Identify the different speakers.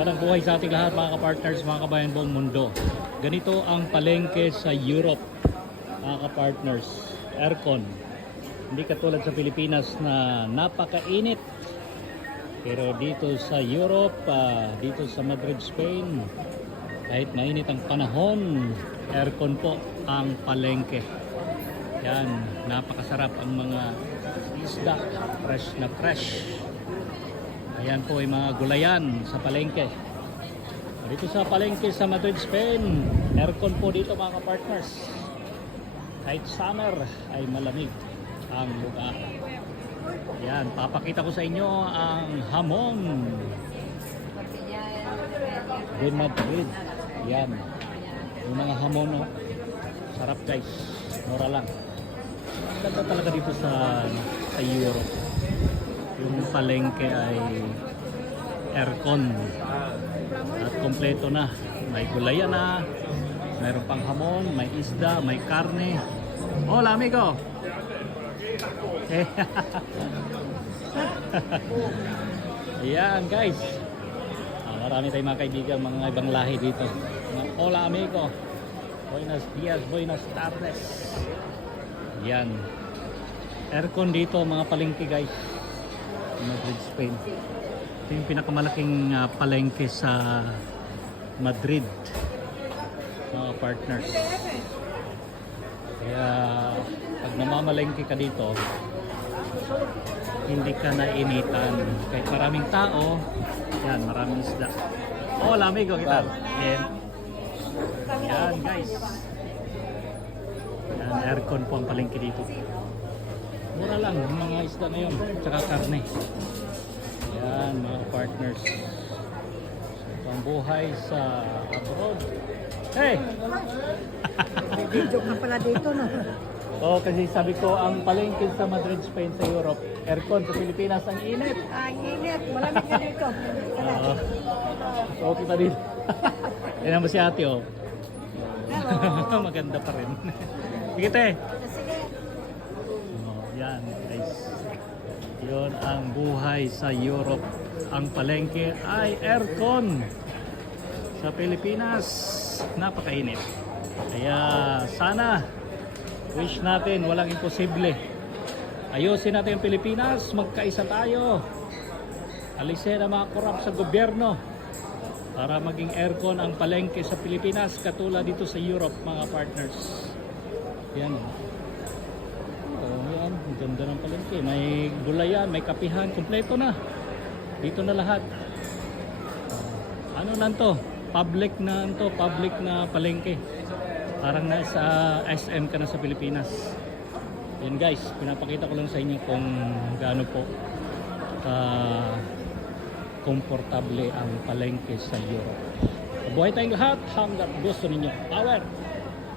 Speaker 1: Magandang buhay sa ating lahat mga kapartners, mga kabayan buong mundo. Ganito ang palengke sa Europe, mga kapartners. Aircon. Hindi katulad sa Pilipinas na napakainit. Pero dito sa Europe, ah, dito sa Madrid, Spain, kahit mainit ang panahon, aircon po ang palengke. Yan, napakasarap ang mga isda, fresh na fresh. Ayan po ay mga gulayan sa palengke. Dito sa palengke sa Madrid, Spain, aircon po dito mga partners. Kahit summer ay malamig ang lugar. Yan, papakita ko sa inyo ang hamon de Madrid. Yan. Yung mga hamon, oh. sarap guys. Mura lang. Ang Ganda talaga dito sa sa Europe. Yung palengke ay aircon. At kompleto na. May gulayan na. Mayroon pang hamon, may isda, may karne. Hola amigo. Ayan guys. Ah, marami tayong mga kaibigan, mga ibang lahi dito. Hola amigo. Buenos dias, buenas tardes. Yan. Aircon dito mga palengke guys. Madrid, Spain. Ito yung pinakamalaking ah, palengke sa Madrid. Mga partners. Kaya pag namamalengke ka dito, hindi ka nainitan. Kahit maraming tao, yan, maraming isda. Hola amigo, kita. Yan. Yan guys. Yan, aircon po ang palengke dito. Mura lang yung mga isda na yun, tsaka karne. Yan, mga partners. Ang buhay sa abroad. Hey!
Speaker 2: Video ka pala dito, no?
Speaker 1: Oo, kasi sabi ko, ang palengke sa Madrid, Spain, sa Europe, aircon sa Pilipinas, ang init.
Speaker 2: Ang init, malamig ka dito.
Speaker 1: Oo. Oo, kita din. Yan mo si ate, oh.
Speaker 2: Hello.
Speaker 1: Maganda pa rin. Sige, te.
Speaker 2: Sige.
Speaker 1: Yan, guys. Yun ang buhay sa Europe. Ang palengke ay aircon. Sa Pilipinas, napakainit. Kaya sana, wish natin, walang imposible. Ayusin natin ang Pilipinas, magkaisa tayo. Alisin ang mga korap sa gobyerno para maging aircon ang palengke sa Pilipinas katulad dito sa Europe mga partners. Yan. Ang ganda ng palengke. May gulayan, may kapihan, kompleto na. Dito na lahat. Ano lang to? Public na to, public na palengke. Parang nasa SM ka na sa Pilipinas. Yan guys, pinapakita ko lang sa inyo kung gaano po ka komportable ang palengke sa Europe. Buhay tayong lahat hanggat gusto ninyo. Power!